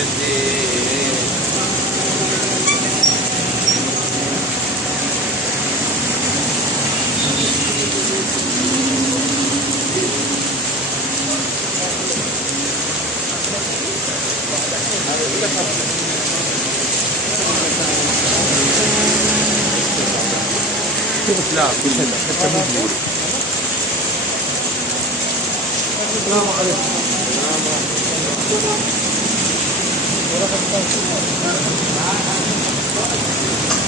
الدين. لا كل هذا حتى مو. السلام عليكم. السلام عليكم.